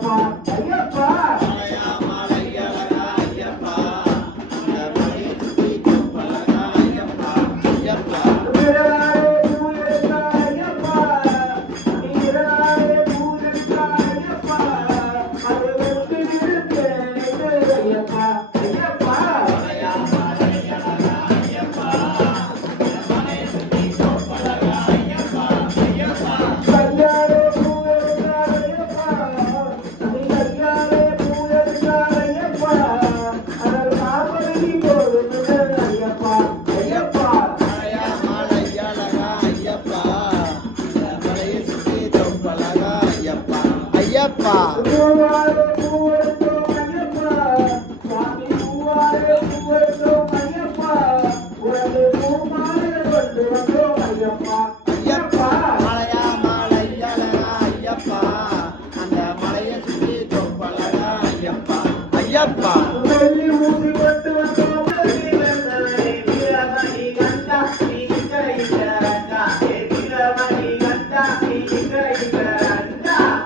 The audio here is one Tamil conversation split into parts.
ஐயப்பா ஐயப்பா ஐயப்பா மலையா மலை அழகா ஐயப்பா அந்த மலையை சுற்றி தொப்பழகா ஐயப்பா ஐயப்பா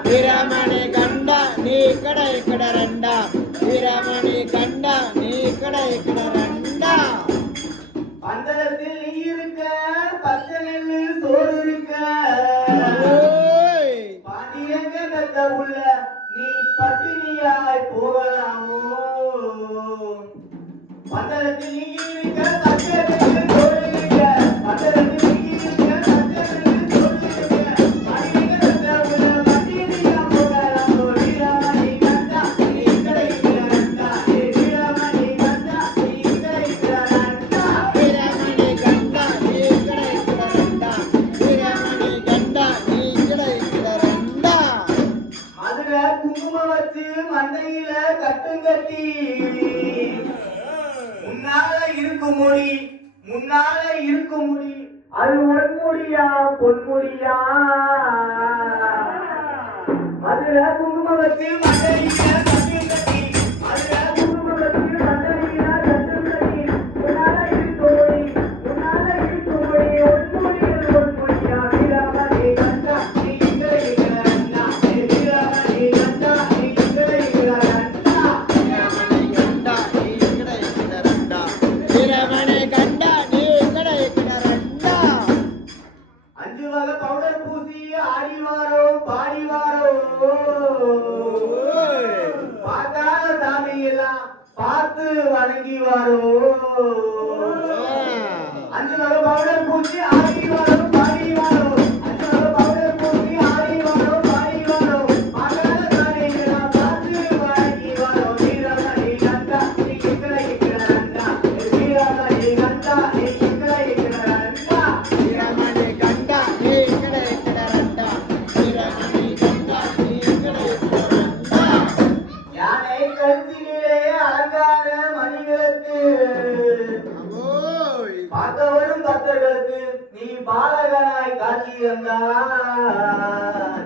வீரமணி கண்டா நீ கடை கடை ரெண்டா வீரமணி கண்டா நீ கடை கடை ரெண்டா பந்தளத்தில் நீ இருக்க பச்சை நெல்லு சோறு இருக்க பாண்டியங்க கத்த உள்ள நீ பட்டினியாய் போகலாமோ பந்தளத்தில் நீ இருக்க பச்சை நெல்லு சோறு இருக்க பந்தளத்தில் நீ இருக்க பச்சை நெல்லு சோறு இருக்க பாண்டியங்க கத்த உள்ள பட்டினியா போகலாமோ வீரமணி கண்டா நீ கிடைக்கிறண்டா வீரமணி கண்டா நீ கிடைக்கிறண்டா வீரமணி கண்டா நீ கடை கடை ரெண்டா வீரமணி கண்டா நீ கடை கடை ரெண்டா அதுல குங்குமம் வச்சு மண்டையில கட்டும் கட்டி முன்னால இருக்கும் முடி அது ஒன்முடியா பொன்முடியா அதுல குங்குமம் வச்சு மண்டையில கட்டும் கட்டி அதுல குங்குமம் வச்சு மண்டையில கட்டும் கட்டி முன்னால இருக்கும் முடி ஒன்முடியா வீரமணி கண்டா நீ கிடைக்கிறண்டா வீரமணி கண்டா நீ கிடைக்கிறண்டா வீரமணி கண்டா நீ கடை கடை ரெண்டா வீரமணி கண்டா நீ கடை கடை ரெண்டா 5 வகை பவுடர் பூசி ஆடி வாரோ பாடி வாரோ பார்க்காத சாமி எல்லாம் பார்த்து வணங்கி வாரோ 5 வகை பவுடர் பூசி ஆடி வாரோ பாடி வாரோ 5 வகை பவுடர் பூசி ஆடி வாரோ பாடி வாரோ பார்க்காத சாமி எல்லாம் பார்த்து வணங்கி வாரோ வீரமணி கண்டா நீ கிடைக்கிறண்டா வீரமணி கண்டா நீ கிடைக்கிறண்டா வீரமணி கண்டா நீ கடை கடை ரெண்டா வீரமணி கண்டா நீ கடை கடை ரெண்டா யானை கழுத்திலே அலங்கார மணிகளுக்கு ஓய் பார்க்க வரும் பக்தர்களுக்கு நீ பாலகனாய் காட்சி தந்தாய்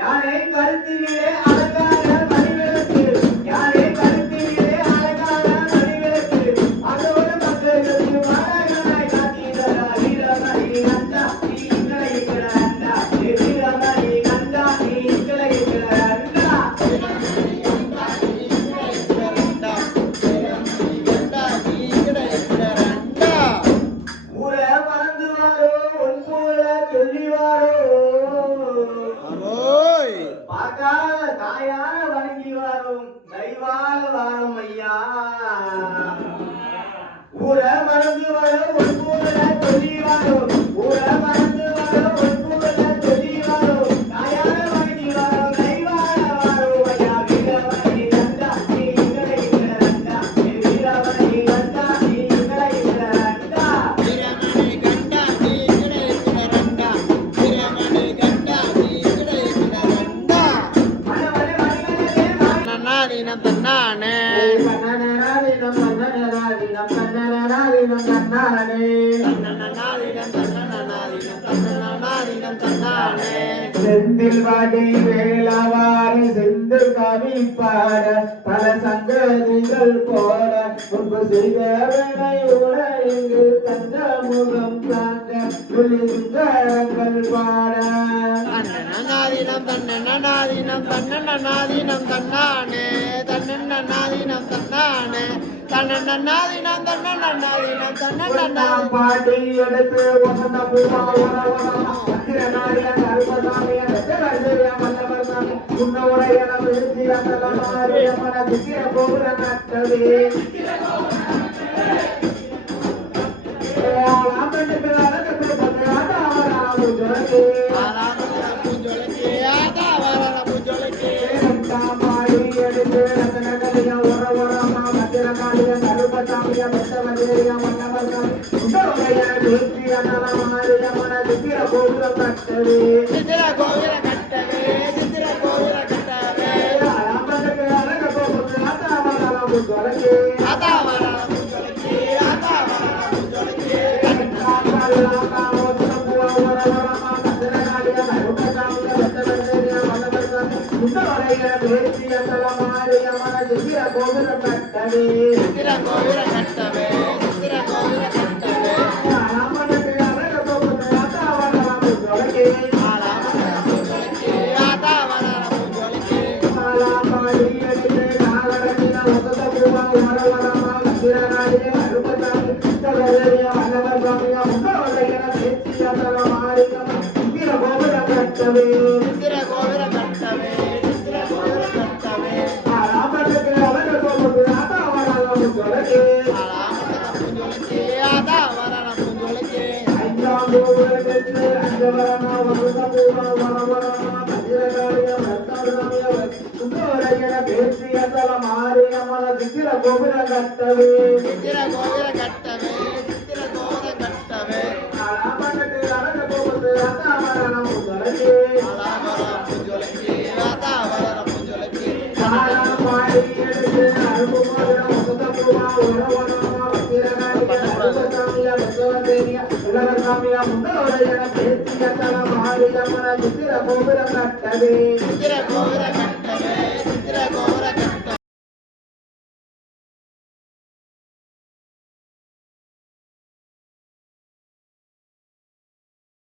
யானை கழுத்திலே அலங்கார மணிகளுக்கு யானை கழுத்திலே அலங்கார மணிகளுக்கு பார்க்க வரும் பக்தர்களுக்கு பாலகனாய் காட்சி தந்தாய் வீரமணி கண்டா நீ கிடைக்கிறண்டா வீரமணி கண்டா நீ கிடைக்கிறண்டா வீரமணி கண்டா நீ கடை கடை ரெண்டா வீரமணி கண்டா நீ கடை கடை ரெண்டா ஊரை மறந்து வாரோ உன் போல சொல்லி வாரோ ஓய் பார்க்காத தாயான வணங்கி வாரும் தெய்வாக வாரும் ஐயா ஊரை மறந்து வாரோ உன் போல சொல்லி வாரோ ஊரை மறந்து வாரோ உன் போல சொல்லி வாரோ தாயான வணங்கி வாரோ தெய்வாக வாரும் ஐயா வீரமணி கண்டா நீ கிடைக்கிறண்டா வீரமணி கண்டா நீ கிடைக்கிறண்டா வீரமணி கண்டா நீ கடை கடை ரெண்டா வீரமணி கண்டா நீ கடை கடை ரெண்டா நன்னாதீனம் தன்னானே கண்ணனாரினம் கண்ணனாரினம் கண்ணனாரினம் கண்ணானே தன்னன்னாதீனம் தன்னன்னாதீனம் தன்னன்னாதீனம் தன்னானே செந்தில் வாடி வேளவாறு செந்து கவி பாட பல சங்கதிகள் போட முன்பு செய்த வினை உலகு தந்த முகம் தாங்க விழுங்கரங்கள் பாட தன்னன்னாதீனம் தன்னன்னாதீனம் தன்னன்னாதீனம் தன்னானே தன்னன்னாதீனம் தன்னானே தன்னன்னாதீனம் தன்னன்னாதீனம் தன்னன்னாதீனம் பாட்டி எடுத்து வசந்த பூமா நாடிய கருப்பசாமிய மன்னவர்சாமி உன்னோரையன பேசி அந்தலமாரியம்மன திக்கிர கோபுர நட்டவே ஆமண்டுக்கு அழகத்தில் பத்து ஆட்டாவராமு ஜொலகே பாடி எடுத்து ரத்தனகலிய உறவுறமா மத்திரகாலிய கருப்பசாமிய பெற்றவதேய மன்னவர்சாமி உன்னோரையன பேசி அந்தலமாரியம்மன திக்கிர கோபுர நட்டவே சித்திர கோவில கட்டவே சித்திர கோவில கட்டவே ஆமண்டுக்கு அழக கோபுர ஆட்டாவராமு ஜொலகே ஆதாவரம் ஜொலகே ஆதாவரம் ஜொலகே சித்திர கோவில கட்டவே சித்திர கோவில கட்டவே ஆலாமரம் ஜொலகே ஆதாவரம் ஜொலகே சித்திர கோவில கட்டவே சித்திர கோவில கட்டவே ஆலாமரம் ஜொலகே ஆதாவரம் ஜொலகே கோபுர கட்டவே சித்திர கோவில கட்டவே சித்திர கோவில கட்டவே ஆலாமரம் ஜொலகே ஆதாவரம் ஜொலகே பாடி எடுத்து அருகுமாரம் உலகசாமியா முன்னோரையன பேசிய தலமாரியம்மன சித்திர கோபுர கட்டவே சித்திர கோவில கட்டவே சித்திர கோவில கட்டவே